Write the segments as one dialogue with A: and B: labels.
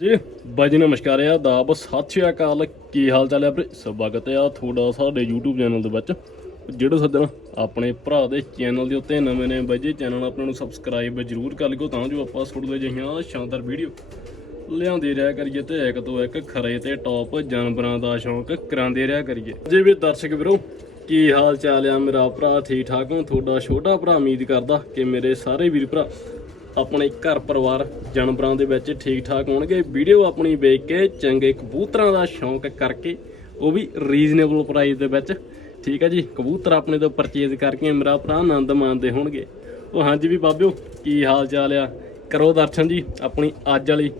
A: ਜੀ, ਬਾਈ ਜੀ ਨਮਸਕਾਰ ਆ ਦਾਬ ਸਤਿ ਸ਼੍ਰੀ ਅਕਾਲ। ਕੀ ਹਾਲ ਚਾਲ ਹੈ ਵੀਰੇ? ਸਵਾਗਤ ਆ ਤੁਹਾਡਾ ਸਾਡੇ YouTube ਚੈਨਲ ਦੇ ਵਿੱਚ। ਜਿਹੜੇ ਸੱਜਣ ਆਪਣੇ ਭਰਾ ਦੇ ਚੈਨਲ ਦੇ ਉੱਤੇ ਨਵੇਂ ਨੇ, ਬਾਈ ਜੀ, ਚੈਨਲ ਆਪਣੇ ਨੂੰ ਸਬਸਕ੍ਰਾਈਬ ਜ਼ਰੂਰ ਕਰ ਲਿਓ ਤਾਂ ਜੋ ਆਪਾਂ ਤੁਹਾਡੇ ਜਿਹੀਆਂ ਸ਼ਾਨਦਾਰ ਵੀਡੀਓ ਲਿਆਉਂਦੇ ਰਿਹਾ ਕਰੀਏ ਤੇ ਇੱਕ ਤੋਂ ਇੱਕ ਖਰੇ ਤੇ ਟੌਪ ਜਾਨਵਰਾਂ ਦਾ ਸ਼ੌਂਕ ਕਰਾਉਂਦੇ ਰਿਹਾ ਕਰੀਏ। ਜੀ ਵੀ ਦਰਸ਼ਕ ਵੀਰੋ, ਕੀ ਹਾਲ ਚਾਲ ਆ ਮੇਰਾ ਭਰਾ? ਠੀਕ ਠਾਕ ਹੋ ਤੁਹਾਡਾ ਛੋਟਾ ਭਰਾ ਉਮੀਦ ਕਰਦਾ ਕਿ ਮੇਰੇ ਸਾਰੇ ਵੀਰ ਭਰਾ ਆਪਣੇ ਘਰ ਪਰਿਵਾਰ ਜਾਨਵਰਾਂ ਦੇ ਵਿੱਚ ਠੀਕ ਠਾਕ ਹੋਣਗੇ। ਵੀਡੀਓ ਆਪਣੀ ਵੇਖ ਕੇ ਚੰਗੇ ਕਬੂਤਰਾਂ ਦਾ ਸ਼ੌਂਕ ਕਰਕੇ ਉਹ ਵੀ ਰੀਜ਼ਨੇਬਲ ਪ੍ਰਾਈਸ ਦੇ ਵਿੱਚ। ਠੀਕ ਹੈ ਜੀ, ਕਬੂਤਰ ਆਪਣੇ ਤੋਂ ਪਰਚੇਜ਼ ਕਰਕੇ ਮੇਰਾ ਭਰਾ ਆਨੰਦ ਮਾਣਦੇ ਹੋਣਗੇ। ਉਹ ਹਾਂਜੀ ਵੀ ਬਾਬਿਓ, ਕੀ ਹਾਲ ਚਾਲ ਆ? ਕਰੋ ਦਰਸ਼ਨ ਜੀ, ਆਪਣੀ ਅੱਜ ਵਾਲੀ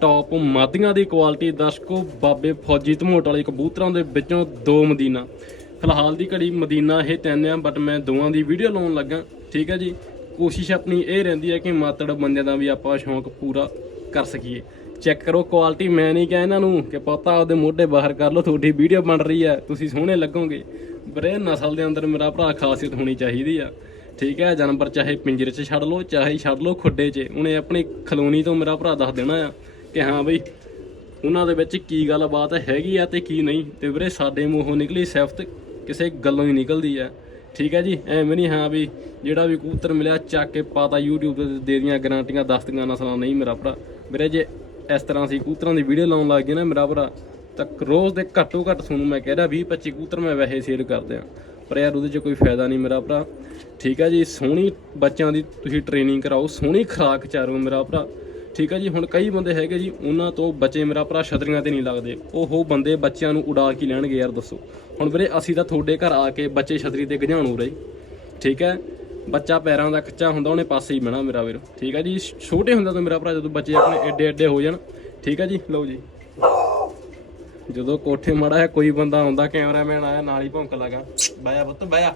A: ਟੌਪ ਮਾਦੀਆਂ ਦੀ ਕੁਆਲਿਟੀ ਦਰਸ਼ਕੋ, ਬਾਬੇ ਫੌਜੀ ਧਮੋਟ ਵਾਲੇ ਕਬੂਤਰਾਂ ਦੇ ਵਿੱਚੋਂ ਦੋ ਮਦੀਨਾ। ਫਿਲਹਾਲ ਦੀ ਘੜੀ ਮਦੀਨਾ ਇਹ ਤਿੰਨ ਆ ਬਟ ਮੈਂ ਦੋਵਾਂ ਦੀ ਵੀਡੀਓ ਲਾਉਣ ਲੱਗਾ। ਠੀਕ ਹੈ ਜੀ ਕੋਸ਼ਿਸ਼ ਆਪਣੀ ਇਹ ਰਹਿੰਦੀ ਹੈ ਕਿ ਮਾਤੜ ਬੰਦਿਆਂ ਦਾ ਵੀ ਆਪਾਂ ਸ਼ੌਂਕ ਪੂਰਾ ਕਰ ਸਕੀਏ। ਚੈੱਕ ਕਰੋ ਕੁਆਲਿਟੀ ਮੈਂ ਨਹੀਂ ਕਿਹਾ ਇਹਨਾਂ ਨੂੰ ਕਿ ਪਤਾ ਉਹਦੇ ਮੋਢੇ ਬਾਹਰ ਕਰ ਲਓ, ਤੁਹਾਡੀ ਵੀਡੀਓ ਬਣ ਰਹੀ ਹੈ, ਤੁਸੀਂ ਸੋਹਣੇ ਲੱਗੋਗੇ। ਬਰੇ ਨਸਲ ਦੇ ਅੰਦਰ ਮੇਰਾ ਭਰਾ ਖਾਸੀਅਤ ਹੋਣੀ ਚਾਹੀਦੀ ਆ। ਠੀਕ ਹੈ, ਜਾਨਵਰ ਚਾਹੇ ਪਿੰਜਰੇ 'ਚ ਛੱਡ ਲਓ, ਚਾਹੇ ਛੱਡ ਲਓ ਖੁੱਡੇ 'ਚ। ਉਹਨੇ ਆਪਣੀ ਖਲੋਣੀ ਤੋਂ ਮੇਰਾ ਭਰਾ ਦੱਸ ਦੇਣਾ ਆ ਕਿ ਹਾਂ ਬਈ, ਉਹਨਾਂ ਦੇ ਵਿੱਚ ਕੀ ਗੱਲਬਾਤ ਹੈਗੀ ਆ ਤੇ ਕੀ ਨਹੀਂ। ਤੇ ਵੀਰੇ, ਸਾਡੇ ਮੂੰਹੋਂ ਨਿਕਲੀ ਸਿਫਤ, ਕਿਸੇ ਗੱਲੋਂ ਹੀ ਨਿਕਲਦੀ ਆ। ਠੀਕ ਹੈ ਜੀ, ਐਵੇਂ ਨਹੀਂ ਹਾਂ ਵੀ ਜਿਹੜਾ ਵੀ ਕਬੂਤਰ ਮਿਲਿਆ ਚੱਕ ਕੇ ਪਾਤਾ YouTube ਤੇ ਦੇ ਦੀਆਂ ਗਾਰੰਟੀਆਂ ਦੱਸਦੀਆਂ ਨਸਲਾਂ ਨਹੀਂ ਮੇਰਾ ਭਰਾ। ਵੀਰੇ ਜੇ ਇਸ ਤਰ੍ਹਾਂ ਅਸੀਂ ਕਬੂਤਰਾਂ ਦੀ ਵੀਡੀਓ ਲਾਉਣ ਲੱਗ ਗਏ ਨਾ ਮੇਰਾ ਭਰਾ, ਤਾਂ ਰੋਜ਼ ਦੇ ਘੱਟੋ ਘੱਟ ਤੁਹਾਨੂੰ ਮੈਂ ਕਹਿ ਰਿਹਾ 20 25 ਕਬੂਤਰ ਮੈਂ ਵੈਸੇ ਸੇਲ ਕਰਦੇ ਆ ਪਰ ਯਾਰ ਉਹਦੇ 'ਚ ਕੋਈ ਫਾਇਦਾ ਨਹੀਂ ਮੇਰਾ ਭਰਾ। ਠੀਕ ਹੈ ਜੀ, ਸੋਹਣੀ ਬੱਚਿਆਂ ਦੀ ਤੁਸੀਂ ਟ੍ਰੇਨਿੰਗ ਕਰਾਓ, ਸੋਹਣੀ ਖੁਰਾਕ ਚਾਰੋ ਮੇਰਾ ਭਰਾ। ਠੀਕ ਹੈ ਜੀ, ਹੁਣ ਕਈ ਬੰਦੇ ਹੈਗੇ ਜੀ, ਉਹਨਾਂ ਤੋਂ ਬੱਚੇ ਮੇਰਾ ਭਰਾ ਛਤਰੀਆਂ ਤੇ ਨਹੀਂ ਲੱਗਦੇ। ਉਹ ਬੰਦੇ ਬੱਚਿਆਂ ਨੂੰ ਉਡਾ ਕੇ ਲੈਣਗੇ ਯਾਰ ਦੱਸੋ। ਹੁਣ ਵੀਰੇ, ਅਸੀਂ ਤਾਂ ਤੁਹਾਡੇ ਘਰ ਆ ਕੇ ਬੱਚੇ ਛਤਰੀ ਤੇ ਗਝਾਣੂ ਰਹੇ। ਠੀਕ ਹੈ, ਬੱਚਾ ਪੈਰਾਂ ਦਾ ਕੱਚਾ ਹੁੰਦਾ, ਉਹਨੇ ਪਾਸੇ ਹੀ ਬਹਿਣਾ ਮੇਰਾ ਵੀਰ। ਠੀਕ ਹੈ ਜੀ ਛੋਟੇ ਹੁੰਦੇ ਤੋਂ ਮੇਰਾ ਭਰਾ ਜਦੋਂ ਬੱਚੇ ਆਪਣੇ ਏਡੇ ਏਡੇ ਹੋ ਜਾਣ। ਠੀਕ ਹੈ ਜੀ, ਲਓ ਜੀ। ਜਦੋਂ ਕੋਠੇ ਮੜਾ ਹੈ ਕੋਈ ਬੰਦਾ ਆਉਂਦਾ, ਕੈਮਰਾਮੈਨ ਆਇਆ, ਨਾਲ ਹੀ ਭੌਂਕ ਲਗਾ। ਬਾਇਆ ਪੁੱਤ ਬਾਇਆ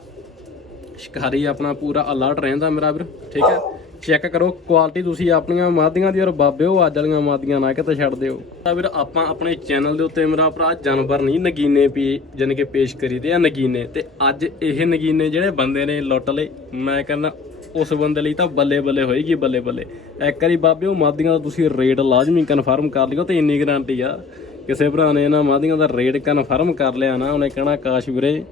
A: ਸ਼ਿਕਾਰੀ ਆਪਣਾ ਪੂਰਾ ਅਲਰਟ ਰਹਿੰਦਾ ਮੇਰਾ ਵੀਰ। ਠੀਕ ਹੈ ਚੈੱਕ ਕਰੋ ਕੁਆਲਿਟੀ ਤੁਸੀਂ ਆਪਣੀਆਂ ਮਾਦੀਆਂ ਦੀ ਔਰ ਬਾਬੇ ਉਹ ਅੱਜ ਵਾਲੀਆਂ ਮਾਦੀਆਂ ਨਾ ਕਿਤੇ ਛੱਡ ਦਿਓ। ਤਾਂ ਵੀਰ, ਆਪਾਂ ਆਪਣੇ ਚੈਨਲ ਦੇ ਉੱਤੇ ਮੇਰਾ ਭਰਾ ਜਾਨਵਰ ਨਹੀਂ, ਨਗੀਨੇ ਪੀ, ਜਾਣੀ ਕਿ ਪੇਸ਼ ਕਰੀਦੇ ਆ ਨਗੀਨੇ। ਤੇ ਅੱਜ ਇਹ ਨਗੀਨੇ ਜਿਹੜੇ ਬੰਦੇ ਨੇ ਲੁੱਟ ਲਏ, ਮੈਂ ਕਹਿੰਦਾ ਉਸ ਬੰਦੇ ਲਈ ਤਾਂ ਬੱਲੇ ਬੱਲੇ ਹੋਏਗੀ, ਬੱਲੇ ਬੱਲੇ। ਇੱਕ ਵਾਰੀ ਬਾਬੇ ਉਹ ਮਾਦੀਆਂ ਦਾ ਤੁਸੀਂ ਰੇਟ ਲਾਜ਼ਮੀ ਕਨਫਰਮ ਕਰ ਲਿਓ ਤੇ ਇੰਨੀ ਗਰੰਟੀ ਆ। ਕਿਸੇ ਭਰਾ ਨੇ ਇਹਨਾਂ ਮਾਦੀਆਂ ਦਾ ਰੇਟ ਕਨਫਰਮ ਕਰ ਲਿਆ ਨਾ, ਉਹਨੇ ਕਹਿਣਾ, ਕਾਸ਼ ਵੀਰੇ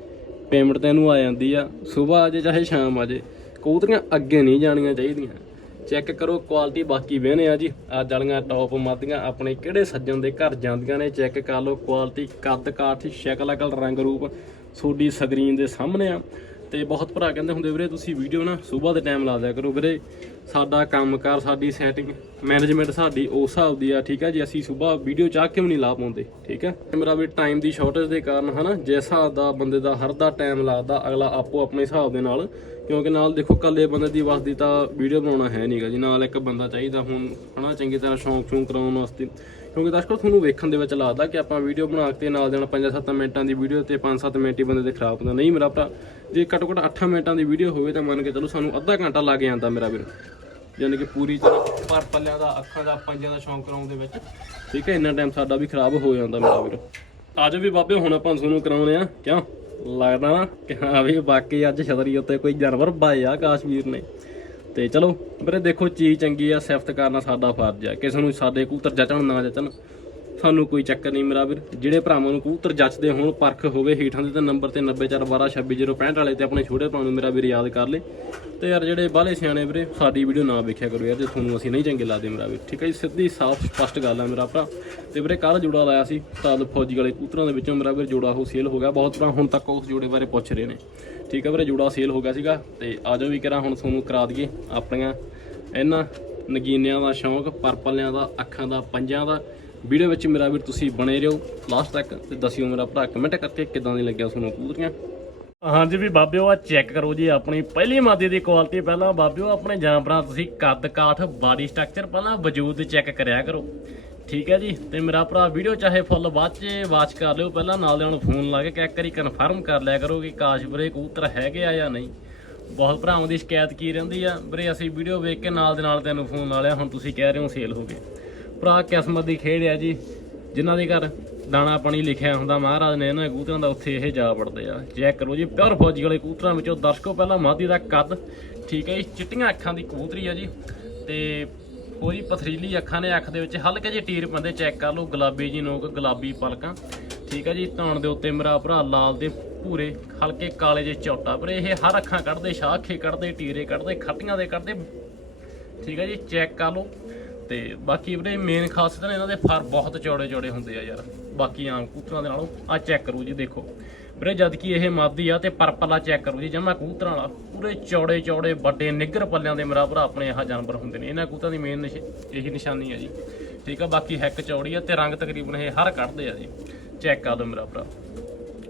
A: ਪੇਮੈਂਟ ਤੈਨੂੰ ਆ ਜਾਂਦੀ ਆ। ਸਵੇਰ ਆ ਜੇ, ਚਾਹੇ ਸ਼ਾਮ ਆ ਜੇ। ਕਬੂਤਰੀਆਂ ਅੱਗੇ ਨਹੀਂ ਜਾਣੀਆਂ ਚਾਹੀਦੀਆਂ। ਚੈੱਕ ਕਰੋ ਕੁਆਲਿਟੀ ਬਾਕੀ ਵੇਹਨੇ ਆ ਜੀ। ਅੱਜ ਵਾਲੀਆਂ ਟੌਪ ਮਾਦੀਆਂ ਆਪਣੇ ਕਿਹੜੇ ਸੱਜਣ ਦੇ ਘਰ ਜਾਂਦੀਆਂ ਨੇ, ਚੈੱਕ ਕਰ ਲਓ ਕੁਆਲਿਟੀ ਕੱਦ ਕਾਠ ਸ਼ਕਲ ਅਕਲ ਰੰਗ ਰੂਪ ਤੁਹਾਡੀ ਸਕਰੀਨ ਦੇ ਸਾਹਮਣੇ ਆ। ਤੇ ਬਹੁਤ ਭਰਾ ਕਹਿੰਦੇ ਹੁੰਦੇ ਵੀਰੇ, ਤੁਸੀਂ ਵੀਡੀਓ ਨਾ ਸਵੇਰ ਦੇ ਟਾਈਮ ਲਾ ਦਿਆ ਕਰੋ ਵੀਰੇ। ਸਾਡਾ ਕੰਮਕਾਰ, ਸਾਡੀ ਸੈਟਿੰਗ ਮੈਨੇਜਮੈਂਟ ਸਾਡੀ ਉਸ ਹਿਸਾਬ ਦੀ ਆ, ਠੀਕ ਹੈ ਜੀ? ਅਸੀਂ ਸਵੇਰ ਵੀਡੀਓ ਚਾਹ ਕੇ ਵੀ ਨਹੀਂ ਲਾ ਪਾਉਂਦੇ, ਠੀਕ ਹੈ ਮੇਰਾ ਵੀ ਟਾਈਮ ਦੀ ਸ਼ਾਰਟੇਜ ਦੇ ਕਾਰਨ ਹਨਾ, ਜਿਸ ਹਿਸਾਬ ਦਾ ਬੰਦੇ ਦਾ ਹਰ ਦਾ ਟਾਈਮ ਲੱਗਦਾ, ਅਗਲਾ ਆਪੋ ਆਪਣੇ ਹਿਸਾਬ ਦੇ ਨਾਲ ਕਿਉਂਕਿ ਨਾਲ ਦੇਖੋ ਕੱਲੇ ਬੰਦੇ ਦੀ ਵਸਦੀ ਤਾਂ ਵੀਡੀਓ ਬਣਾਉਣਾ ਹੈ ਨਹੀਂਗਾ ਜੀ। ਨਾਲ ਇੱਕ ਬੰਦਾ ਚਾਹੀਦਾ ਹੁਣ, ਹਨਾ, ਚੰਗੀ ਤਰ੍ਹਾਂ ਸ਼ੌਂਕ ਸ਼ੌਂਕ ਕਰਾਉਣ ਵਾਸਤੇ। ਕਿਉਂਕਿ ਦਰਸ਼ਕੋ, ਤੁਹਾਨੂੰ ਵੇਖਣ ਦੇ ਵਿੱਚ ਲੱਗਦਾ ਕਿ ਆਪਾਂ ਵੀਡੀਓ ਬਣਾ ਕੇ ਨਾਲ ਦੇਣਾ 5-7 ਮਿੰਟਾਂ ਦੀ ਵੀਡੀਓ ਤੇ 5-7 ਮਿੰਟ ਹੀ ਬੰਦੇ ਦੇ ਖਰਾਬ ਹੁੰਦਾ ਨਹੀਂ ਮੇਰਾ ਭਰਾ, ਜੇ ਘੱਟੋ ਘੱਟ 8 ਮਿੰਟਾਂ ਦੀ ਵੀਡੀਓ ਹੋਵੇ ਤਾਂ ਮੰਨ ਕੇ ਚਲੋ ਸਾਨੂੰ ਅੱਧਾ ਘੰਟਾ ਲੱਗ ਜਾਂਦਾ ਮੇਰਾ ਵੀਰ। ਯਾਨੀ ਕਿ ਪੂਰੀ ਤਰ੍ਹਾਂ ਪਰ ਪੱਲਿਆਂ ਦਾ, ਅੱਖਾਂ ਦਾ ਪੰਜਾਂ ਦਾ ਸ਼ੌਂਕ ਕਰਾਉਣ ਦੇ ਵਿੱਚ। ਠੀਕ ਹੈ, ਇੰਨਾ ਟਾਈਮ ਸਾਡਾ ਵੀ ਖਰਾਬ ਹੋ ਜਾਂਦਾ ਮੇਰਾ ਵੀਰ। ਅੱਜ ਵੀ ਬਾਬੇ, ਹੁਣ ਆਪਾਂ ਤੁਹਾਨੂੰ ਕਰਾਉਣੇ ਆ। ਕਿਉਂ? ਲੱਗਦਾ ਨਾ ਕਿ ਹਾਂ ਵੀ ਬਾਕੀ ਅੱਜ ਛਤਰੀ ਉੱਤੇ ਕੋਈ ਜਾਨਵਰ ਬਾਏ ਆ ਕਾਸ਼ਮੀਰ ਨੇ। ਤੇ ਚਲੋ ਵੀਰੇ ਦੇਖੋ ਚੀਜ਼ ਚੰਗੀ ਆ, ਸਿਫਤ ਕਰਨਾ ਸਾਡਾ ਫਰਜ਼ ਆ। ਕਿਸੇ ਨੂੰ ਸਾਡੇ ਕੂਤਰ ਜਚਣ, ਨਾ ਜਚਣ। ਸਾਨੂੰ ਕੋਈ ਚੱਕਰ ਨਹੀਂ ਮੇਰਾ ਵੀਰ। ਜਿਹੜੇ ਭਰਾਵਾਂ ਨੂੰ ਕਬੂਤਰ ਜੱਚਦੇ ਹੋਣ, ਪਰਖ ਹੋਵੇ ਹੀਠਾਂ ਦੇ ਤਾਂ ਨੰਬਰ ਤੇ 9412266065 ਵਾਲੇ ਤੇ ਆਪਣੇ ਛੋਟੇ ਭਰਾ ਨੂੰ ਮੇਰਾ ਵੀਰ ਯਾਦ ਕਰ ਲੇ। ਤੇ ਯਾਰ ਜਿਹੜੇ ਬਾਹਲੇ ਸਿਆਣੇ ਵੀਰੇ, ਸਾਡੀ ਵੀਡੀਓ ਨਾ ਵੇਖਿਆ ਕਰੋ ਯਾਰ, ਜੇ ਤੁਹਾਨੂੰ ਅਸੀਂ ਨਹੀਂ ਚੰਗੇ ਲੱਗਦੇ ਮੇਰਾ ਵੀਰ, ਠੀਕ ਹੈ ਜੀ? ਸਿੱਧੀ ਸਾਫ਼ ਸਪਸ਼ਟ ਗੱਲ ਆ ਮੇਰਾ ਭਰਾ। ਤੇ ਵੀਰੇ ਕੱਲ ਜੋੜਾ ਲਾਇਆ ਸੀ, ਉਸਤਾਦ ਫੌਜੀ ਵਾਲੇ ਕੂਤਰਾਂ ਦੇ ਵਿੱਚੋਂ ਮੇਰਾ ਵੀਰ ਜੋੜਾ ਉਹ ਸੇਲ ਹੋ ਗਿਆ। ਬਹੁਤ ਭਰਾ ਹੁਣ ਤੱਕ ਉਸ ਜੋੜੇ ਬਾਰੇ ਪੁੱਛ ਰਹੇ ਨੇ। ਠੀਕ ਹੈ ਵੀਰੇ, ਜੋੜਾ ਸੇਲ ਹੋ ਗਿਆ ਸੀਗਾ। ਤੇ ਆਜੋ ਵੀ ਕਰਾਂ ਹੁਣ ਤੁਹਾਨੂੰ ਕਰਾ ਦਈਏ ਆਪਣੀਆਂ ਇਹਨਾਂ ਨਗੀਨਿਆਂ ਦਾ ਸ਼ੌਂਕ, ਪਰਪਲਿਆਂ ਦਾ, ਅੱਖਾਂ ਦਾ, ਪੰਜਾਂ ਦਾ। ਵੀਡੀਓ ਵਿੱਚ ਮੇਰਾ ਵੀਰ ਤੁਸੀਂ ਬਣੇ ਰਹੋ ਲਾਸਟ ਤੱਕ ਤੇ ਦੱਸਿਓ ਮੇਰਾ ਭਰਾ ਕਮੈਂਟ ਕਰਕੇ ਕਿਦਾਂ ਦੀ ਲੱਗਿਆ ਤੁਹਾਨੂੰ ਕਬੂਤਰੀਆਂ। ਹਾਂਜੀ ਵੀ ਬਾਬਿਓ ਆ ਚੈੱਕ ਕਰੋ ਜੀ ਆਪਣੀ ਪਹਿਲੀ ਮਾਦੀ ਦੀ ਕੁਆਲਿਟੀ ਪਹਿਲਾਂ ਬਾਬਿਓ ਆਪਣੇ ਜਾਨਵਰਾਂ ਤੁਸੀਂ ਕੱਦ ਕਾਠ ਬਾਡੀ ਸਟਰਕਚਰ ਪਹਿਲਾਂ ਵਜੂਦ ਚੈੱਕ ਕਰਿਆ ਕਰੋ। ਠੀਕ ਹੈ ਜੀ, ਤੇ ਮੇਰਾ ਭਰਾ ਵੀਡੀਓ ਚਾਹੇ ਫੁੱਲ ਬਾਅਦ ਚ ਵਾਚ ਕਰ ਲਿਓ, ਪਹਿਲਾਂ ਨਾਲ ਦੇ ਨਾਲ ਫੋਨ ਲਾ ਕੇ ਕਿ ਇੱਕ ਵਾਰੀ ਕਨਫਰਮ ਕਰ ਲਿਆ ਕਰੋ ਕਿ ਕਾਸ਼ ਵੀਰੇ ਕਬੂਤਰ ਹੈਗੇ ਆ ਜਾਂ ਨਹੀਂ। ਬਹੁਤ ਭਰਾਵਾਂ ਦੀ ਸ਼ਿਕਾਇਤ ਕੀ ਰਹਿੰਦੀ ਆ, ਵੀਰੇ ਅਸੀਂ ਵੀਡੀਓ ਵੇਖ ਕੇ ਨਾਲ ਦੇ ਨਾਲ ਤੈਨੂੰ ਫੋਨ ਲਾ ਲਿਆ, ਹੁਣ ਤੁਸੀਂ ਕਹਿ ਰਹੇ ਹੋ ਸੇਲ ਹੋ ਗਏ। ਭਰਾ ਕਿਸਮਤ ਦੀ ਖੇਡ ਆ ਜੀ, ਜਿਨ੍ਹਾਂ ਦੇ ਘਰ ਦਾਣਾ ਪਾਣੀ ਲਿਖਿਆ ਹੁੰਦਾ, ਮਹਾਰਾਜ ਨੇ ਇਹਨਾਂ ਕਬੂਤਰਾਂ ਦਾ ਉੱਥੇ ਇਹ ਜਾ ਵੜਦੇ ਆ। ਚੈੱਕ ਕਰੋ ਜੀ, ਪਿਓਰ ਫੌਜੀ ਵਾਲੇ ਕਬੂਤਰਾਂ ਵਿੱਚੋਂ ਦਰਸ਼ਕੋ, ਪਹਿਲਾਂ ਮਾਦੀ ਦਾ ਕੱਦ, ਠੀਕ ਹੈ ਜੀ, ਚਿੱਟੀਆਂ ਅੱਖਾਂ ਦੀ ਕਬੂਤਰੀ ਆ ਜੀ, ਤੇ ਦੇਖੋ ਜੀ ਪਥਰੀਲੀ ਅੱਖਾਂ ਨੇ ਅੱਖ ਦੇ ਵਿੱਚ ਹਲਕੇ ਜਿਹੇ ਟੀਰ ਪੈਂਦੇ, ਚੈੱਕ ਕਰ ਲਓ, ਗੁਲਾਬੀ ਜੀ ਨੋਕ, ਗੁਲਾਬੀ ਪਲਕਾਂ, ਠੀਕ ਹੈ ਜੀ, ਧੌਣ ਦੇ ਉੱਤੇ ਮੇਰਾ ਭਰਾ ਲਾਲ ਦੇ ਭੂਰੇ, ਹਲਕੇ ਕਾਲੇ ਜਿਹੇ ਝੋਟਾ ਪਰ ਇਹ ਹਰ ਅੱਖਾਂ ਕੱਢਦੇ, ਸ਼ਾਖੇ ਕੱਢਦੇ, ਟੀਰੇ ਕੱਢਦੇ, ਖੱਟੀਆਂ ਦੇ ਕੱਢਦੇ, ਠੀਕ ਹੈ ਜੀ, ਚੈੱਕ ਕਰ ਲਓ। ਤੇ ਬਾਕੀ ਵੀਰੇ ਮੇਨ ਖਾਸੀਅਤ ਨੇ ਇਹਨਾਂ ਦੇ ਫਰ ਬਹੁਤ ਚੌੜੇ ਚੌੜੇ ਹੁੰਦੇ ਆ ਯਾਰ। ਬਾਕੀ ਆਮ ਕੂਤਰਾਂ ਦੇ ਨਾਲੋਂ ਆ ਚੈੱਕ ਕਰੋ ਜੀ ਦੇਖੋ। ਵੀਰੇ ਜਦ ਕਿ ਇਹ ਮਾਦੀ ਆ ਤੇ ਪਰਪਲਾ ਚੈੱਕ ਕਰੋ ਜੀ ਜਮਾ ਕੂਤਰਾਂ ਵਾਲਾ। ਪੂਰੇ ਚੌੜੇ ਚੌੜੇ ਵੱਡੇ ਨਿੱਗਰ ਪੱਲਿਆਂ ਦੇ ਮੇਰਾ ਭਰਾ ਆਪਣੇ ਆਹ ਜਾਨਵਰ ਹੁੰਦੇ ਨੇ। ਇਹਨਾਂ ਕਬੂਤਰਾਂ ਦੀ ਮੇਨ ਇਹੀ ਨਿਸ਼ਾਨੀ ਆ ਜੀ। ਠੀਕ ਆ, ਬਾਕੀ ਹੈਕ ਚੌੜੀ ਆ ਤੇ ਰੰਗ ਤਕਰੀਬਨ ਇਹ ਹਰ ਕੱਢਦੇ ਆ ਜੀ। ਚੈੱਕ ਕਰ ਲਓ ਮੇਰਾ ਭਰਾ।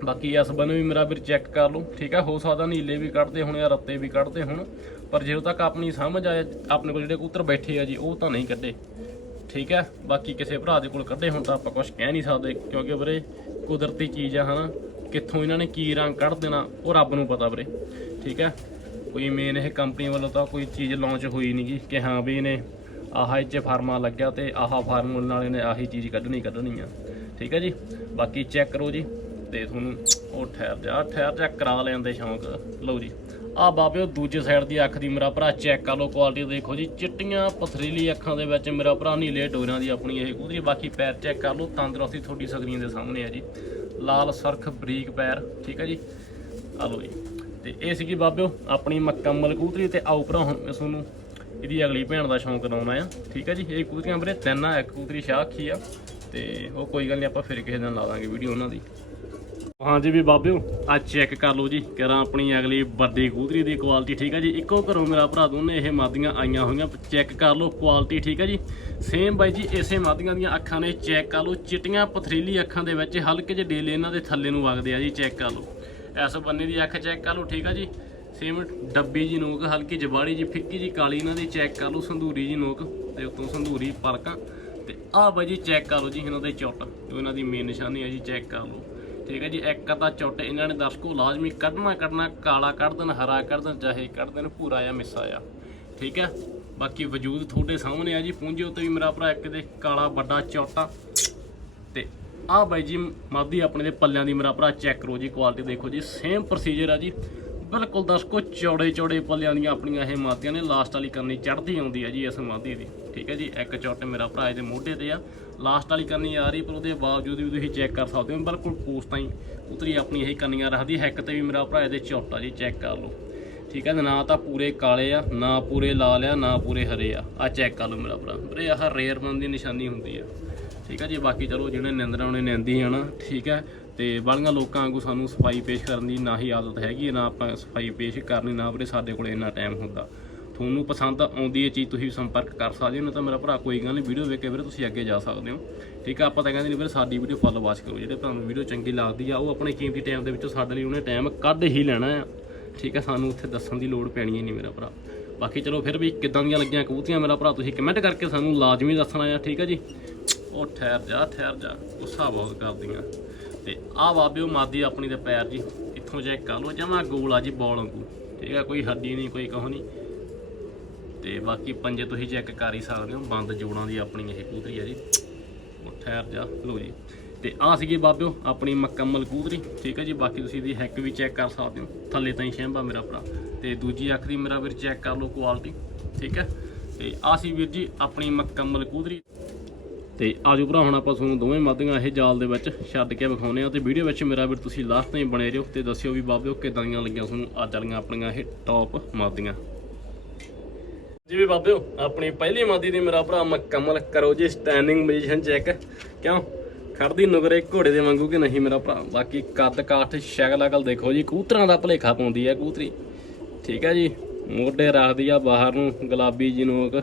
A: ਬਾਕੀ ਇਸ ਬੰਨੇ ਵੀ ਮੇਰਾ ਵੀਰ ਚੈੱਕ ਕਰ ਲਓ, ਠੀਕ ਹੈ ਹੋ ਸਕਦਾ ਨੀਲੇ ਵੀ ਕੱਢਦੇ ਹੋਣ ਜਾਂ ਰੱਤੇ ਵੀ ਕੱਢਦੇ ਹੋਣ, ਪਰ ਜਦੋਂ ਤੱਕ ਆਪਣੀ ਸਮਝ ਆਏ, ਆਪਣੇ ਕੋਲ ਜਿਹੜੇ ਕਬੂਤਰ ਬੈਠੇ ਆ ਜੀ, ਉਹ ਤਾਂ ਨਹੀਂ ਕੱਢੇ। ਠੀਕ ਹੈ ਬਾਕੀ ਕਿਸੇ ਭਰਾ ਦੇ ਕੋਲ ਕੱਢੇ ਹੁਣ ਤਾਂ ਆਪਾਂ ਕੁਝ ਕਹਿ ਨਹੀਂ ਸਕਦੇ, ਕਿਉਂਕਿ ਵੀਰੇ ਕੁਦਰਤੀ ਚੀਜ਼ ਆ, ਹਨਾ? ਕਿੱਥੋਂ ਇਹਨਾਂ ਨੇ ਕੀ ਰੰਗ ਕੱਢ ਦੇਣਾ, ਉਹ ਰੱਬ ਨੂੰ ਪਤਾ ਵੀਰੇ। ਠੀਕ ਹੈ ਕੋਈ ਮੇਨ ਇਹ ਕੰਪਨੀ ਵੱਲੋਂ ਤਾਂ ਕੋਈ ਚੀਜ਼ ਲਾਂਚ ਹੋਈ ਨਹੀਂ ਜੀ ਕਿ ਹਾਂ ਵੀ ਇਹਨੇ ਆਹ ਇੱਥੇ ਫਾਰਮਾ ਲੱਗਿਆ ਤੇ ਆਹ ਫਾਰਮੂਲੇ ਨਾਲ ਇਹਨੇ ਆਹੀ ਚੀਜ਼ ਕੱਢਣੀ ਕੱਢਣੀ ਆ। ਠੀਕ ਹੈ ਜੀ? ਬਾਕੀ ਚੈੱਕ ਕਰੋ ਜੀ। ਤੇ ਤੁਹਾਨੂੰ ਉਹ ਠਹਿਰ ਜਾ ਠਹਿਰ ਜਾ, ਕਰਾ ਲੈਂਦੇ ਸ਼ੌਂਕ। ਲਓ ਜੀ ਆ ਬਾਬਿਓ ਦੂਜੇ ਸਾਈਡ ਦੀ ਅੱਖ ਦੀ ਮੇਰਾ ਭਰਾ ਚੈੱਕ ਕਰ ਲਓ ਕੁਆਲਿਟੀ ਦੇਖੋ ਜੀ, ਚਿੱਟੀਆਂ ਪਥਰੀਲੀ ਅੱਖਾਂ ਦੇ ਵਿੱਚ ਮੇਰਾ ਭਰਾ ਨੀਲੇ ਡੋਰਾਂ ਦੀ ਆਪਣੀ ਇਹ ਕੂਦਰੀ ਬਾਕੀ ਪੈਰ ਚੈੱਕ ਕਰ ਲਓ, ਤੰਦਰੁਸਤੀ ਤੁਹਾਡੀ ਸਕਰੀਨ ਦੇ ਸਾਹਮਣੇ ਆ ਜੀ। ਲਾਲ ਸਰਖ ਬਰੀਕ ਪੈਰ, ਠੀਕ ਹੈ ਜੀ? ਆ ਲਓ ਜੀ, ਤੇ ਇਹ ਸੀਗੀ ਬਾਬਿਓ ਆਪਣੀ ਮੁਕੰਮਲ ਕੂਦਰੀ ਤੇ ਆਓ ਭਰਾ, ਹੁਣ ਮੈਂ ਤੁਹਾਨੂੰ ਇਹਦੀ ਅਗਲੀ ਭੈਣ ਦਾ ਸ਼ੌਂਕ ਲਾਉਣਾ ਆ। ਠੀਕ ਹੈ ਜੀ, ਇਹ ਕੂਦਰੀਆਂ ਵੀਰੇ ਤਿੰਨ ਆ, ਇੱਕ ਕੂਦਰੀ ਸ਼ਾਖੀ ਆ, ਤੇ ਉਹ ਕੋਈ ਗੱਲ ਨਹੀਂ ਆਪਾਂ ਫਿਰ ਕਿਸੇ ਦਿਨ ਲਾ ਦਾਂਗੇ ਵੀਡੀਓ ਉਹਨਾਂ ਦੀ। ਹਾਂਜੀ ਵੀ ਬਾਬਿਓ। ਆ ਚੈੱਕ ਕਰ ਲਓ ਜੀ, ਕਰਾਂ ਆਪਣੀ ਅਗਲੀ ਵੱਡੀ ਕੂਦਰੀ ਦੀ ਕੁਆਲਿਟੀ ਠੀਕ ਹੈ ਜੀ? ਇੱਕੋ ਘਰੋਂ ਮੇਰਾ ਭਰਾ ਦੋਨੇ ਇਹ ਮਾਦੀਆਂ ਆਈਆਂ ਹੋਈਆਂ, ਚੈੱਕ ਕਰ ਲਓ ਕੁਆਲਿਟੀ ਠੀਕ ਹੈ ਜੀ? ਸੇਮ ਬਾਈ ਜੀ, ਇਸੇ ਮਾਦੀਆਂ ਦੀਆਂ ਅੱਖਾਂ ਨੇ ਚੈੱਕ ਕਰ ਲਓ, ਚਿੱਟੀਆਂ ਪਥਰੀਲੀ ਅੱਖਾਂ ਦੇ ਵਿੱਚ ਹਲਕੇ ਜਿਹੇ ਡੇਲੇ ਇਹਨਾਂ ਦੇ ਥੱਲੇ ਨੂੰ ਵਗਦੇ ਆ ਜੀ, ਚੈੱਕ ਕਰ ਲਓ। ਇਸ ਬੰਨੇ ਦੀ ਅੱਖ ਚੈੱਕ ਕਰ ਲਓ, ਠੀਕ ਹੈ ਜੀ? ਸੇਮ ਡੱਬੀ ਜੀ ਨੋਕ, ਹਲਕੀ ਜਵਾੜੀ ਜੀ, ਫਿੱਕੀ ਜੀ, ਕਾਲੀ ਇਹਨਾਂ ਦੀ ਚੈੱਕ ਕਰ ਲਓ, ਸੰਧੂਰੀ ਜੀ ਨੋਕ ਤੇ ਉਤੋਂ ਸੰਧੂਰੀ ਪਲਕਾਂ ਤੇ ਆਹ ਬਾਈ ਜੀ ਚੈੱਕ ਕਰ ਲਓ ਜੀ, ਇਹਨਾਂ ਦੇ ਚੁੱਟ, ਜੋ ਇਹਨਾਂ ਦੀ ਮੇਨ ਨਿਸ਼ਾਨੀ ਹੈ ਜੀ, ਚੈੱਕ ਕਰ ਲਓ। ਠੀਕ ਹੈ ਜੀ, ਇੱਕ ਅੱਧਾ ਚੁੱਟ ਇਹਨਾਂ ਨੇ ਦਰਸ਼ਕੋ ਲਾਜ਼ਮੀ ਕੱਢਣਾ ਕੱਢਣਾ, ਕਾਲਾ ਕੱਢ ਦੇਣ, ਹਰਾ ਕੱਢ ਦੇਣ, ਚਾਹੇ ਕੱਢ ਦੇਣ, ਭੂਰਾ ਜਾਂ ਮਿੱਸਾ ਆ। ਠੀਕ ਹੈ, ਬਾਕੀ ਵਜੂਦ ਤੁਹਾਡੇ ਸਾਹਮਣੇ ਆ ਜੀ, ਪੂੰਝੇ ਉੱਤੇ ਵੀ ਮੇਰਾ ਭਰਾ ਇੱਕ ਦੇ ਕਾਲਾ ਵੱਡਾ ਚੌਟਾ। ਤੇ ਆਹ ਬਾਈ ਜੀ, ਮਾਦੀ ਆਪਣੇ ਦੇ ਪੱਲਿਆਂ ਦੀ ਮੇਰਾ ਭਰਾ ਚੈੱਕ ਕਰੋ ਜੀ ਕੁਆਲਿਟੀ ਦੇਖੋ ਜੀ ਸੇਮ ਪ੍ਰੋਸੀਜਰ ਆ ਜੀ। ਬਿਲਕੁਲ ਦਰਸ਼ਕੋ ਚੌੜੇ ਚੌੜੇ ਪੱਲਿਆਂ ਦੀਆਂ ਆਪਣੀਆਂ ਇਹ ਮਾਦੀਆਂ ਨੇ ਲਾਸਟ ਵਾਲੀ ਕਰਨੀ ਚੜ੍ਹਦੀ ਆਉਂਦੀ ਆ ਜੀ ਇਸ ਮਾਦੀ ਦੀ। ਠੀਕ ਹੈ ਜੀ, ਇੱਕ ਚੌਟ ਮੇਰਾ ਭਰਾ ਇਹਦੇ ਮੋਢੇ ਤੇ ਆ। ਲਾਸਟ ਵਾਲੀ ਕਰਨੀ ਆ ਰਹੀ ਪਰ ਉਹਦੇ ਬਾਵਜੂਦ ਵੀ ਤੁਸੀਂ ਚੈੱਕ ਕਰ ਸਕਦੇ ਹੋ ਬਿਲਕੁਲ ਪੋਸਟ ਹੀ ਉਤਰੀ ਆਪਣੀ ਇਹੀ ਕਰਨੀਆਂ ਰੱਖਦੀ ਹੈਕ ਤੇ ਵੀ ਮੇਰਾ ਭਰਾ ਇਹਦੇ ਚੌਟਾ ਜੀ ਚੈੱਕ ਕਰ ਲਓ। ਠੀਕ ਹੈ ਨਾ ਤਾਂ ਪੂਰੇ ਕਾਲੇ ਆ ਨਾ ਪੂਰੇ ਲਾਲ ਆ ਨਾ ਪੂਰੇ ਹਰੇ ਆ ਆ ਚੈੱਕ ਕਰ ਲਓ ਮੇਰਾ ਭਰਾ। ਵੀਰੇ ਆਹ ਰੇਅਰ ਮਨ ਦੀ ਨਿਸ਼ਾਨੀ ਹੁੰਦੀ ਆ। ਠੀਕ ਹੈ ਜੀ ਬਾਕੀ ਚਲੋ ਜਿਹੜੇ ਨਿੰਦਰਾ ਉਹਨੇ ਨਿੰਦੀ ਆ ਨਾ ਠੀਕ ਹੈ ਤੇ ਬਾਲੀਆਂ ਲੋਕਾਂ ਵਾਂਗੂ ਸਾਨੂੰ ਸਫ਼ਾਈ ਪੇਸ਼ ਕਰਨ ਦੀ ਨਾ ਹੀ ਆਦਤ ਹੈਗੀ ਹੈ, ਨਾ ਆਪਾਂ ਸਫ਼ਾਈ ਪੇਸ਼ ਕਰਨੀ ਨਾ ਵੀਰੇ ਸਾਡੇ ਕੋਲ ਇੰਨਾ ਟਾਈਮ ਹੁੰਦਾ। ਤੁਹਾਨੂੰ ਪਸੰਦ ਆਉਂਦੀ ਹੈ ਚੀਜ਼, ਤੁਸੀਂ ਸੰਪਰਕ ਕਰ ਸਕਦੇ ਹੋ ਨਾ ਤਾਂ ਮੇਰਾ ਭਰਾ ਕੋਈ ਗੱਲ ਨਹੀਂ, ਵੀਡੀਓ ਵੇਖ ਕੇ ਵੀਰੇ ਤੁਸੀਂ ਅੱਗੇ ਜਾ ਸਕਦੇ ਹੋ। ਠੀਕ ਆ, ਆਪਾਂ ਤਾਂ ਕਹਿੰਦੇ ਨਹੀਂ ਵੀਰੇ ਸਾਡੀ ਵੀਡੀਓ ਫੁੱਲ ਵਾਚ ਕਰੋ, ਜਿਹੜੇ ਤੁਹਾਨੂੰ ਵੀਡੀਓ ਚੰਗੀ ਲੱਗਦੀ ਆ, ਉਹ ਆਪਣੇ ਕੀਮਤੀ ਟਾਈਮ ਦੇ ਵਿੱਚੋਂ ਸਾਡੇ ਲਈ ਉਹਨੇ ਟਾਈਮ ਕੱਢ ਹੀ ਲੈਣਾ ਆ। ਠੀਕ ਹੈ ਸਾਨੂੰ ਉੱਥੇ ਦੱਸਣ ਦੀ ਲੋੜ ਪੈਣੀ ਹੀ ਨਹੀਂ ਮੇਰਾ ਭਰਾ। ਬਾਕੀ ਚਲੋ ਫਿਰ ਵੀ ਕਿੱਦਾਂ ਦੀਆਂ ਲੱਗੀਆਂ ਕਬੂਤੀਆਂ, ਮੇਰਾ ਭਰਾ ਤੁਸੀਂ ਕਮੈਂਟ ਕਰਕੇ ਸਾਨੂੰ ਲਾਜ਼ਮੀ ਦੱਸਣਾ ਆ, ਠੀਕ ਆ ਜੀ? ਉਹ ਠਹਿਰ ਜਾ ਠਹਿਰ ਜਾ, ਗੁੱਸਾ ਬਹੁਤ ਕਰਦੀਆਂ। ਤੇ ਆਹ ਬਾਬਿਓ ਮਾਦੀ ਆਪਣੀ ਦੇ ਪੈਰ ਜੀ, ਇੱਥੋਂ ਚੈੱਕ ਕਰ ਲਓ ਜਮਾ ਗੋਲ ਆ ਜੀ, ਬੋਲ ਵਾਂਗੂ। ਠੀਕ ਆ, ਕੋਈ ਹੱਡੀ ਨਹੀਂ, ਕੋਈ ਕਹੋ ਨਹੀਂ। ਤੇ ਬਾਕੀ ਪੰਜੇ ਤੁਸੀਂ ਚੈੱਕ ਕਰ ਹੀ ਸਕਦੇ ਹੋ, ਬੰਦ ਜੋੜਾਂ ਦੀ ਆਪਣੀ ਇਹ ਕੂਤਰੀ ਹੈ ਜੀ। ਉਹ ਠਹਿਰ ਜਾ, ਲਓ ਜੀ। ਤੇ ਆਹ ਸੀਗੀ ਬਾਬਿਓ, ਆਪਣੀ ਮੁਕੰਮਲ ਕੂਦਰੀ ਠੀਕ ਹੈ ਜੀ। ਬਾਕੀ ਤੁਸੀਂ ਇਹਦੀ ਹੈਕ ਵੀ ਚੈੱਕ ਕਰ ਸਕਦੇ ਹੋ। ਥੱਲੇ ਤਾਂ ਹੀ ਸ਼ੈਂਬਾ ਮੇਰਾ ਭਰਾ। ਤੇ ਦੂਜੀ ਅੱਖ ਦੀ ਮੇਰਾ ਵੀਰ ਚੈੱਕ ਕਰ ਲਓ ਕੁਆਲਿਟੀ ਠੀਕ ਹੈ ਤੇ ਆਹ ਸੀ ਵੀਰ ਜੀ, ਆਪਣੀ ਮੁਕੰਮਲ ਕੂਦਰੀ ਤੇ ਆਜੋ ਭਰਾ, ਹੁਣ ਆਪਾਂ ਤੁਹਾਨੂੰ ਦੋਵੇਂ ਮਾਦੀਆਂ ਇਹ ਜਾਲ ਦੇ ਵਿੱਚ ਛੱਡ ਕੇ ਵਿਖਾਉਨੇ ਆ ਤੇ ਵੀਡੀਓ ਵਿੱਚ ਮੇਰਾ ਵੀਰ, ਤੁਸੀਂ ਲਾਸਟ ਤਾਈਂ ਬਣੇ ਰਹੋ ਤੇ ਦੱਸਿਓ ਵੀ ਬਾਬਿਓ ਕਿਦਾਂ ਦੀਆਂ ਲੱਗੀਆਂ ਤੁਹਾਨੂੰ। ਅੱਜ ਵਾਲੀਆਂ ਆਪਣੀਆਂ ਇਹ ਟੌਪ ਮਾਦੀਆਂ ਜੀ ਵੀ ਬਾਬਿਓ, ਆਪਣੀ ਪਹਿਲੀ ਮਾਦੀ ਦੀ ਮੇਰਾ ਭਰਾ ਮੁਕੰਮਲ ਕਰੋ ਜੀ ਸਟੈਂਡਿੰਗ ਪੋਜੀਸ਼ਨ ਚੈੱਕ ਕਿਉਂ? ਖੜਦੀ ਨੁਗਰੇ ਘੋੜੇ ਦੇ ਵਾਂਗੂ ਕਿ ਨਹੀਂ ਮੇਰਾ ਭਰਾ? ਬਾਕੀ ਕੱਦ ਕਾਠ, ਸ਼ਕਲ ਅਕਲ ਦੇਖੋ ਜੀ, ਕੂਤਰਾਂ ਦਾ ਭਲੇਖਾ ਪਾਉਂਦੀ ਹੈ ਕੂਤਰੀ। ਠੀਕ ਹੈ ਜੀ, ਮੋਢੇ ਰੱਖਦੀ ਆ ਬਾਹਰ ਨੂੰ, ਗੁਲਾਬੀ ਜੀ ਨੋਕ,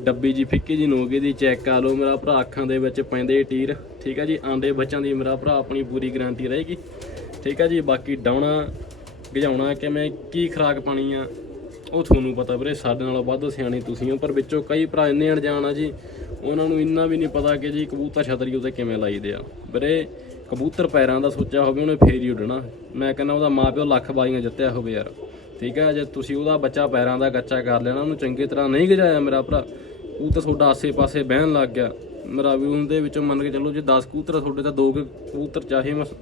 A: ਡੱਬੀ ਜੀ ਫਿੱਕੀ ਜੀ ਨੋਕ ਇਹਦੀ ਚੈੱਕ ਕਰ ਲਓ। ਮੇਰਾ ਭਰਾ ਅੱਖਾਂ ਦੇ ਵਿੱਚ ਪੈਂਦੇ ਟੀਰ। ਠੀਕ ਹੈ ਜੀ, ਆਂਡੇ ਬੱਚਿਆਂ ਦੀ ਮੇਰਾ ਭਰਾ ਆਪਣੀ ਪੂਰੀ ਗਾਰੰਟੀ ਰਹੇਗੀ। ਠੀਕ ਹੈ ਜੀ, ਬਾਕੀ ਡਾਉਣਾ, ਗਜਾਉਣਾ ਕਿਵੇਂ, ਕੀ ਖਰਾਕ ਪਾਣੀ ਆ? ਉਹ ਤੁਹਾਨੂੰ ਪਤਾ ਵੀਰੇ, ਸਾਡੇ ਨਾਲੋਂ ਵੱਧ ਸਿਆਣੇ ਤੁਸੀਂ ਹੋ, ਪਰ ਵਿੱਚੋਂ ਕਈ ਭਰਾ ਇੰਨੇ ਅਣਜਾਣ ਆ ਜੀ, ਉਹਨਾਂ ਨੂੰ ਇੰਨਾ ਵੀ ਨਹੀਂ ਪਤਾ ਕਿ ਜੀ ਕਬੂਤਰ ਛਤਰੀ ਉਹਦੇ ਕਿਵੇਂ ਲਾਈਦੇ ਆ। ਵੀਰੇ, ਕਬੂਤਰ ਪੈਰਾਂ ਦਾ ਸੋਚਿਆ ਹੋਵੇ, ਉਹਨੇ ਫੇਰ ਹੀ ਉੱਡਣਾ। ਮੈਂ ਕਹਿੰਦਾ ਉਹਦਾ ਮਾਪਿਓ ਲੱਖ ਬਾਈਆਂ ਜਿੱਤਿਆ ਹੋਵੇ ਯਾਰ। ਠੀਕ ਹੈ ਜੇ ਤੁਸੀਂ ਉਹਦਾ ਬੱਚਾ ਪੈਰਾਂ ਦਾ ਗੱਚਾ ਕਰ ਲੈਣਾ, ਉਹਨੂੰ ਚੰਗੀ ਤਰ੍ਹਾਂ ਨਹੀਂ ਗਜਾਇਆ ਮੇਰਾ ਭਰਾ, ਉਹ ਤਾਂ ਤੁਹਾਡਾ ਆਸੇ-ਪਾਸੇ ਬਹਿਣ ਲੱਗ ਗਿਆ। ਮੇਰਾ ਵੀ ਉਹਦੇ ਵਿੱਚੋਂ ਮੰਨ ਕੇ ਚੱਲੋ, ਜੇ 10 ਕਬੂਤਰ ਤੁਹਾਡੇ, ਤਾਂ ਦੋ ਕਬੂਤਰ ਚਾਹੇ ਮਸ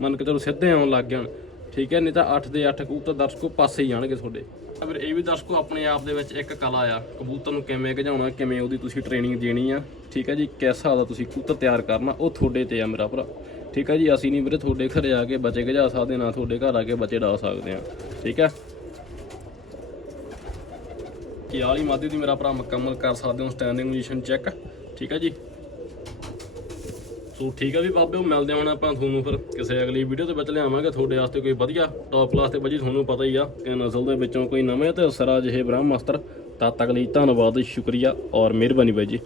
A: ਮੰਨ ਕੇ ਚਲੋ ਸਿੱਧੇ ਆਉਣ ਲੱਗ ਜਾਣ। ਠੀਕ ਹੈ, ਨਹੀਂ ਤਾਂ 8 ਦੇ 8 ਕਬੂਤਰ ਦਰਸ਼ਕੋ ਪਾਸੇ ਹੀ ਜਾਣਗੇ ਤੁਹਾਡੇ। ਤਾਂ ਫਿਰ ਇਹ ਵੀ ਦਰਸ਼ਕੋ ਆਪਣੇ ਆਪ ਦੇ ਵਿੱਚ ਇੱਕ ਕਲਾ ਆ, ਕਬੂਤਰ ਨੂੰ ਕਿਵੇਂ ਗਜਾਉਣਾ ਕਿਵੇਂ ਉਹਦੀ ਤੁਸੀਂ ਟ੍ਰੇਨਿੰਗ ਦੇਣੀ ਆ, ਠੀਕ ਹੈ ਜੀ ਕਿਸ ਹਿਸਾਬ ਦਾ ਤੁਸੀਂ ਕਬੂਤਰ ਤਿਆਰ ਕਰਨਾ, ਉਹ ਤੁਹਾਡੇ ਤੇ ਆ ਮੇਰਾ ਭਰਾ। ਠੀਕ ਹੈ ਜੀ, ਅਸੀਂ ਨਹੀਂ ਵੀਰੇ ਤੁਹਾਡੇ ਘਰੇ ਆ ਕੇ ਬੱਚੇ ਗਜਾ ਸਕਦੇ, ਨਾ ਤੁਹਾਡੇ ਘਰ ਆ ਕੇ ਬੱਚੇ ਡਾ ਸਕਦੇ ਆ। ਠੀਕ ਹੈ? ਕਿ ਆਲੀ ਮਾਦੀ ਦੀ ਮੇਰਾ ਭਰਾ ਮੁਕੰਮਲ ਕਰ ਸਕਦੇ ਹੋ ਸਟੈਂਡਿੰਗ ਪੋਜੀਸ਼ਨ ਚੈੱਕ ਠੀਕ ਹੈ ਜੀ? ਸੋ ਠੀਕ ਆ ਵੀ ਬਾਬੇ ਮਿਲਦੇ ਹਾਂ ਹੁਣ ਆਪਾਂ ਤੁਹਾਨੂੰ ਫਿਰ ਕਿਸੇ ਅਗਲੀ ਵੀਡੀਓ ਦੇ ਵਿੱਚ ਲਿਆਵਾਂਗੇ। ਤੁਹਾਡੇ ਵਾਸਤੇ ਕੋਈ ਵਧੀਆ ਟੌਪ ਕਲਾਸ ਤੇ ਬਾਜੀ, ਤੁਹਾਨੂੰ ਪਤਾ ਹੀ ਆ ਕਿ ਨਸਲ ਦੇ ਵਿੱਚੋਂ ਕੋਈ ਨਵੇਂ ਤੇ ਸਰਾ ਜਿਹੇ ਬ੍ਰਹਮ ਅਸਤਰ ਤਦ ਤੱਕ ਲਈ ਧੰਨਵਾਦ, ਸ਼ੁਕਰੀਆ ਔਰ ਮਿਹਰਬਾਨੀ ਬਾਈ ਜੀ।